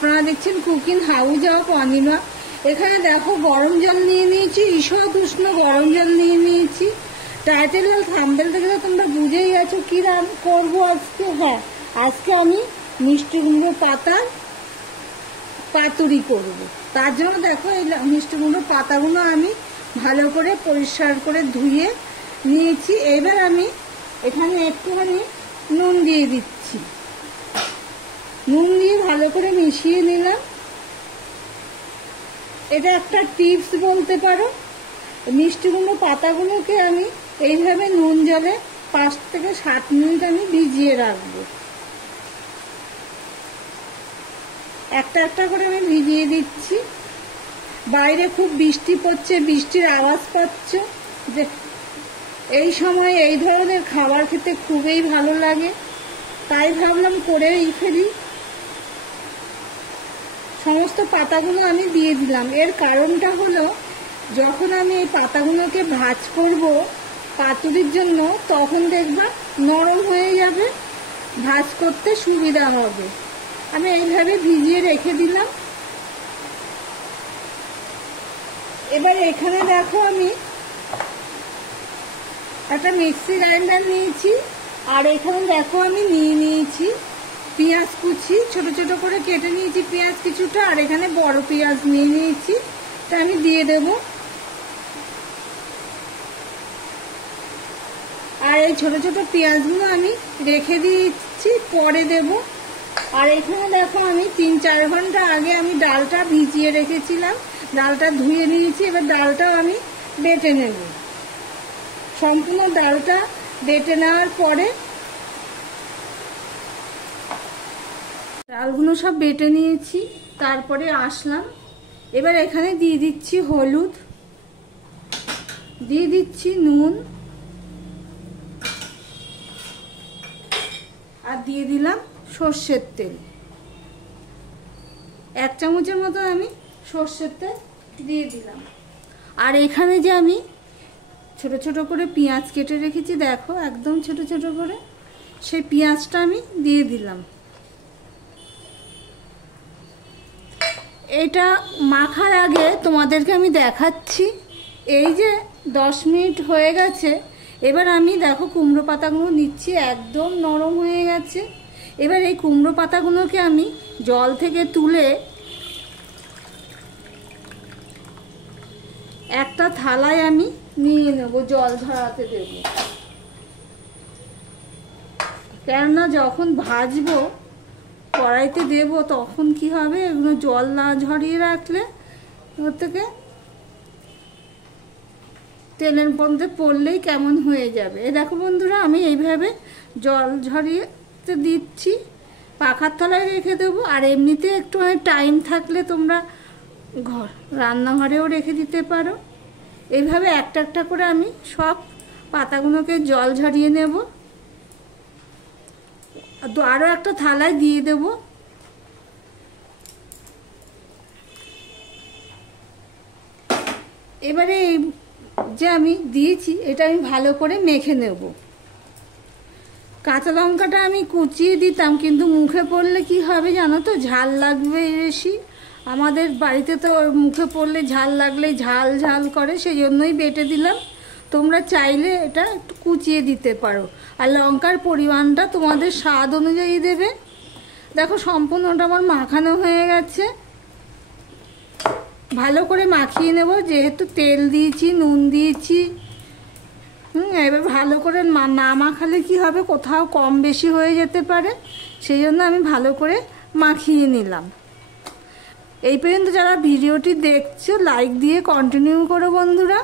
আপনারা দেখছেন cooking house of Anima. এখানে দেখো গরম জল নিয়ে নিয়েছি, ঈষৎ উষ্ণ গরম জল নিয়ে নিয়েছি। টাইটেল আর থাম্বনেল থেকে তো তোমরা বুঝেই গেছো কি রান্না করবো আজকে। হ্যাঁ, আজকে আমি মিষ্টি কুমড়ো পাতার পাতুরি করব। তার জন্য দেখো এই মিষ্টি কুমড়ো পাতাগুলো আমি ভালো করে পরিষ্কার করে ধুয়ে নিয়েছি। এবার আমি এখানে একটুখানি নুন দিয়ে দিচ্ছি। নুন দিয়ে ভালো করে মিশিয়ে নিলাম। এটা একটা টিপস বলতে পারো। মিষ্টি কুমড়ো পাতাগুলোকে আমি এইভাবে নুন জলে 5 থেকে 7 মিনিট আমি ভিজিয়ে রাখবো। একটা একটা করে আমি ভিজিয়ে দিচ্ছি। বাইরে খুব বৃষ্টি পড়ছে, বৃষ্টির আওয়াজ পাচ্ছ। যে এই সময় এই ধরনের খাবার খেতে খুবই ভালো লাগে, তাই ভাবলাম করেই ফেলি। সমস্ত পাতাগুলো আমি দিয়ে দিলাম। এর কারণটা হলো, যখন আমি এই পাতাগুলোকে ভাজ করব পাতুরির জন্য, তখন দেখবা নরম হয়ে যাবে, ভাজ করতে সুবিধা হবে। আমি এইভাবে ভিজিয়ে রেখে দিলাম। এবার এখানে দেখো আমি একটা মিক্সি গ্রাইন্ডার নিয়েছি, আর এখানে দেখো আমি নিয়ে নিয়েছি পেঁয়াজ কুচি, ছোট ছোট করে কেটে নিয়েছি পেঁয়াজ কিছুটা, আর এখানে বড় পেঁয়াজ নিয়ে নিয়েছি। তা আমি দিয়ে দেব। আর এই ছোট ছোট পেঁয়াজগুলো আমি রেখে দিচ্ছি, পরে দেব। আর এখানে দেখো আমি 3-4 ঘন্টা আগে আমি ডালটা ভিজিয়ে রেখেছিলাম, ডালটা ধুয়ে নিয়েছি। এবার ডালটাও আমি বেটে নেব। সম্পূর্ণ ডালটা বেটে নেওয়ার পরে, ডালগুলো সব বেটে নিয়েছি, তারপরে আসলাম। এবার এখানে দিয়ে দিচ্ছি হলুদ, দিয়ে দিচ্ছি নুন, আর দিয়ে দিলাম সর্ষের তেল। 1 চামচের মতো আমি সর্ষের তেল দিয়ে দিলাম। আর এখানে যে আমি ছোট ছোট করে পেঁয়াজ কেটে রেখেছি, দেখো একদম ছোট ছোট করে, সেই পেঁয়াজটা আমি দিয়ে দিলাম। এটা মাখার আগে তোমাদেরকে আমি দেখাচ্ছি। এই যে 10 মিনিট হয়ে গেছে। এবার আমি দেখো কুমড়ো পাতাগুলো নিচ্ছি, একদম নরম হয়ে গেছে। এবার এই কুমড়ো পাতাগুলোকে আমি জল থেকে তুলে একটা থালায় আমি নিয়ে নেব, জল ঝরাতে দেব। কেননা যখন ভাজবো কড়াইতে দেব, তখন কি হবে, এগুলো জল না ঝরিয়ে রাখলে ওর থেকে তেলের মধ্যে পড়লেই কেমন হয়ে যাবে। এই দেখো বন্ধুরা, আমি এইভাবে জল ঝরিয়ে দিচ্ছি, পাখার তলায় রেখে দেবো। আর এমনিতে একটু টাইম থাকলে তোমরা রান্নাঘরেও রেখে দিতে পারো। এইভাবে একটা একটা করে আমি সব পাতাগুলোকে জল ঝরিয়ে নেব। আরও একটা থালায় দিয়ে দেব। এবারে এই যে আমি দিয়েছি, এটা আমি ভালো করে মেখে নেব। কাঁচা লঙ্কাটা আমি কুচিয়ে দিতাম, কিন্তু মুখে পড়লে কি হবে জানো তো, ঝাল লাগবে বেশি। আমাদের বাড়িতে তো মুখে পড়লে ঝাল লাগলে ঝাল ঝাল করে, সেই জন্যই বেটে দিলাম। তোমরা চাইলে এটা একটু কুচিয়ে দিতে পারো। আর লঙ্কার পরিমাণটা তোমাদের স্বাদ অনুযায়ী দেবে। দেখো সম্পূর্ণটা আমার মাখানো হয়ে গেছে। ভালো করে মাখিয়ে নেব, যেহেতু তেল দিয়েছি, নুন দিয়েছি। এবার ভালো করে না মাখালে কি হবে, কোথাও কম বেশি হয়ে যেতে পারে, সেই জন্য আমি ভালো করে মাখিয়ে নিলাম। এই পর্যন্ত যারা ভিডিওটি দেখছো, লাইক দিয়ে কন্টিনিউ করো বন্ধুরা।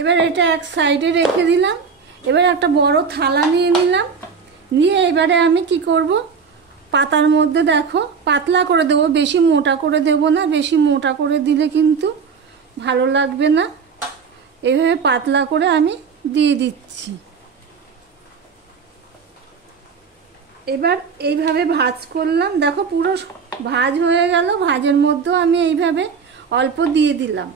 এবার এটা এক সাইডে রেখে দিলাম। এবার একটা বড় থালা নিয়ে নিলাম, নিয়ে এবারে আমি কি করব, পাতার মধ্যে দেখো পাতলা করে দেবো, বেশি মোটা করে দেব না। বেশি মোটা করে দিলে কিন্তু ভালো লাগবে না। এইভাবে পাতলা করে আমি দিয়ে দিচ্ছি। এবার এইভাবে ভাজ করলাম, দেখো পুরো ভাজ হয়ে গেল। ভাজের মধ্যেও আমি এইভাবে অল্প দিয়ে দিলাম।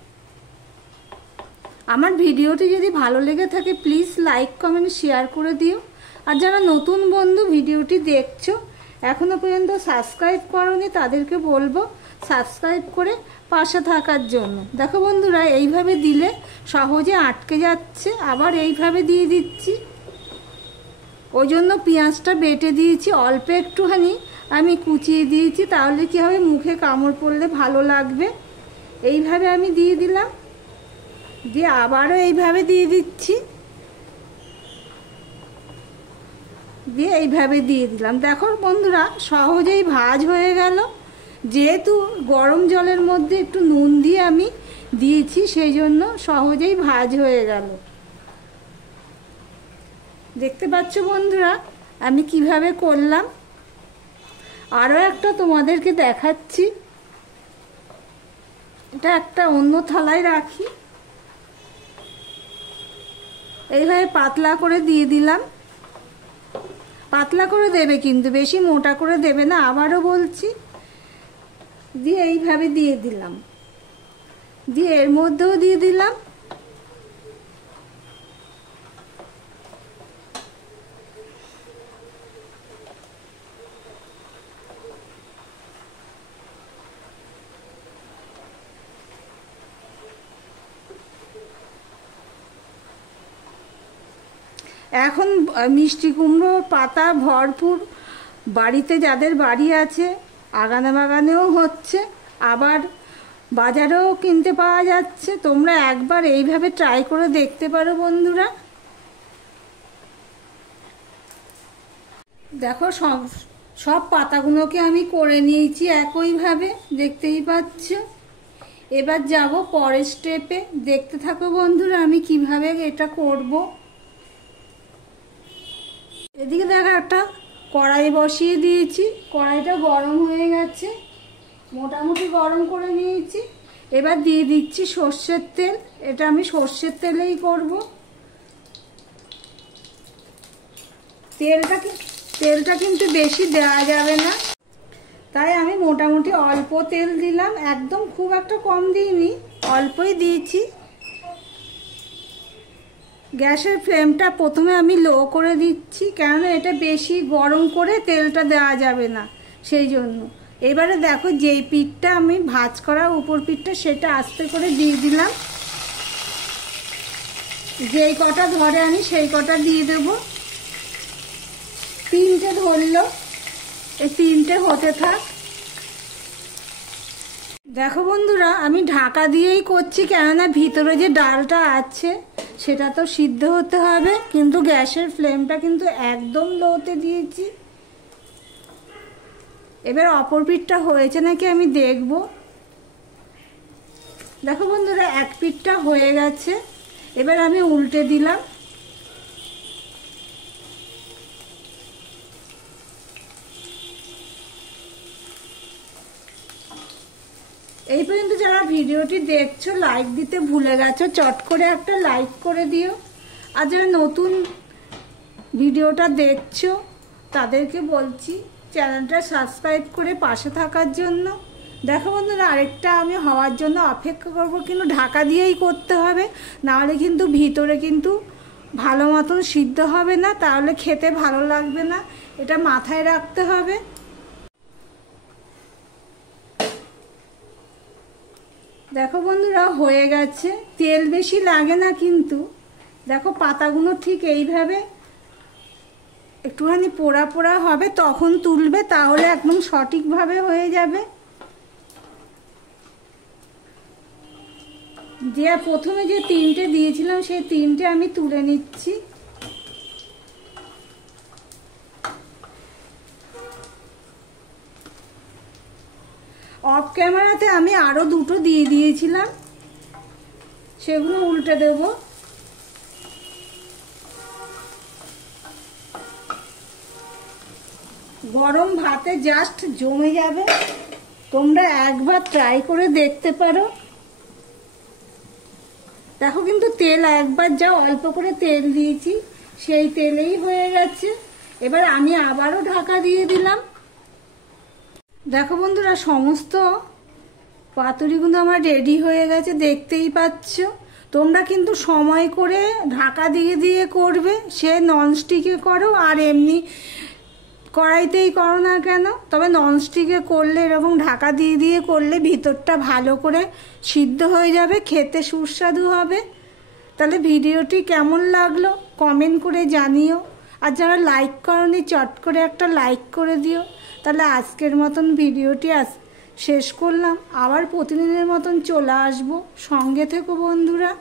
আমার ভিডিওটি যদি ভালো লেগে থাকে, প্লিজ লাইক কমেন্ট শেয়ার করে দিও। আর যারা নতুন বন্ধু ভিডিওটি দেখছো, এখনো পর্যন্ত সাবস্ক্রাইব করোনি তাদেরকে বলবো সাবস্ক্রাইব করে পাশে থাকার জন্য। দেখো বন্ধুরা, এইভাবে দিলে সহজে আটকে যাচ্ছে। আবার এইভাবে দিয়ে দিচ্ছি, ওই জন্য পেঁয়াজটা বেটে দিয়েছি, অল্প একটুখানি আমি কুচিয়ে দিয়েছি, তাহলে কি হবে মুখে কামড় পড়লে ভালো লাগবে। এইভাবে আমি দিয়ে দিলাম, দিয়ে আবারও এইভাবে দিয়ে দিচ্ছি, দিয়ে এইভাবে দিয়ে দিলাম। দেখো বন্ধুরা, সহজেই ভাজ হয়ে গেল। যেহেতু গরম জলের মধ্যে একটু নুন দিয়ে আমি দিয়েছি, সেই জন্য সহজেই ভাজ হয়ে গেল। দেখতে পাচ্ছ বন্ধুরা আমি কিভাবে করলাম। আরও একটা তোমাদেরকে দেখাচ্ছি, এটা একটা অন্য থালায় রাখি। এইভাবে পাতলা করে দিয়ে দিলাম, পাতলা করে দেবে কিন্তু বেশি মোটা করে দেবে না, আবারও বলছি। দিয়ে এইভাবে দিয়ে দিলাম, দিয়ে এর মধ্যেও দিয়ে দিলাম। এখন মিষ্টি কুমড়োর পাতা ভরপুর বাড়িতে, যাদের বাড়ি আছে, আগানে বাগানেও হচ্ছে, আবার বাজারেও কিনতে পাওয়া যাচ্ছে। তোমরা একবার এইভাবে ট্রাই করে দেখতে পারো বন্ধুরা। দেখো সব পাতাগুলোকে আমি করে নিয়েছি একইভাবে, দেখতেই পাচ্ছ। এবার যাব পরের স্টেপে, দেখতে থাকো বন্ধুরা আমি কিভাবে এটা করব। এদিকে দেখো একটা কড়াই বসিয়ে দিয়েছি, কড়াইটা গরম হয়ে গেছে, মোটামুটি গরম করে নিয়েছি। এবার দিয়ে দিচ্ছি সর্ষের তেল, এটা আমি সর্ষের তেলেই করব। তেলটা কিন্তু বেশি দেওয়া যাবে না, তাই আমি মোটামুটি অল্প তেল দিলাম, একদম খুব একটা কম দিইনি, অল্পই দিয়েছি। গ্যাসের ফ্লেমটা প্রথমে আমি লো করে দিচ্ছি, কেননা এটা বেশি গরম করে তেলটা দেওয়া যাবে না, সেই জন্য। এবারে দেখো যেই পিঠটা আমি ভাজ করা উপর পিঠটা, সেটা আস্তে করে দিয়ে দিলাম। যেই কটা ধরে আনি সেই কটা দিয়ে দেব। 3টে ধরলো, এই 3টে হতে থাক। দেখো বন্ধুরা আমি ঢাকা দিয়েই করছি, কেননা ভিতরে যে ডালটা আছে সেটা তো সিদ্ধ হতে হবে, কিন্তু গ্যাসের ফ্লেমটা কিন্তু একদম লোতে দিয়েছি। এবার অপর পিঠটা হয়েছে নাকি আমি দেখব। দেখো বন্ধুরা এক পিঠটা হয়ে গেছে, এবার আমি উল্টে দিলাম। এই পর্যন্ত যারা ভিডিওটি দেখছো লাইক দিতে ভুলে গেছো, চট করে একটা লাইক করে দিও। আর যারা নতুন ভিডিওটা দেখছো তাদেরকে বলছি চ্যানেলটা সাবস্ক্রাইব করে পাশে থাকার জন্য। দেখো বন্ধুরা আরেকটা আমি হওয়ার জন্য অপেক্ষা করব, কিন্তু ঢাকা দিয়েই করতে হবে, নাহলে কিন্তু ভিতরে কিন্তু ভালো মতন সিদ্ধ হবে না, তাহলে খেতে ভালো লাগবে না, এটা মাথায় রাখতে হবে। দেখো বন্ধুরা হয়ে গেছে, তেল বেশি লাগে না কিন্তু। দেখো পাতাগুলো ঠিক এইভাবে একটুখানি পোড়া পোড়া হবে, তখন তুলবে, তাহলে একদম সঠিকভাবে হয়ে যাবে। যে প্রথমে যে 3টে দিয়েছিলাম সেই 3টে আমি তুলে নিচ্ছি। অফ ক্যামেরাতে আমি আরো 2টো দিয়ে দিয়েছিলাম, সেগুলো উল্টে দেব। গরম ভাতে জাস্ট জমে যাবে, তোমরা একবার ট্রাই করে দেখতে পারো। দেখো কিন্তু তেল একবার যা অল্প করে তেল দিয়েছি সেই তেলেই হয়ে গেছে। এবার আমি আবারও ঢাকা দিয়ে দিলাম। দেখো বন্ধুরা সমস্ত পাতুরিগুলো আমার রেডি হয়ে গেছে, দেখতেই পাচ্ছ। তোমরা কিন্তু সময় করে ঢাকা দিয়ে দিয়ে করবে, সে ননস্টিকে করো আর এমনি কড়াইতেই করো না কেন, তবে ননস্টিকে করলে এরকম ঢাকা দিয়ে দিয়ে করলে ভিতরটা ভালো করে সিদ্ধ হয়ে যাবে, খেতে সুস্বাদু হবে। তাহলে ভিডিওটি কেমন লাগলো কমেন্ট করে জানিও, আর যারা লাইক করনি চট করে একটা লাইক করে দিও। তাহলে আজকের মতন ভিডিওটি শেষ করলাম, আবার প্রতিদিনের মতন চলে আসবো, সঙ্গে থেকো বন্ধুরা।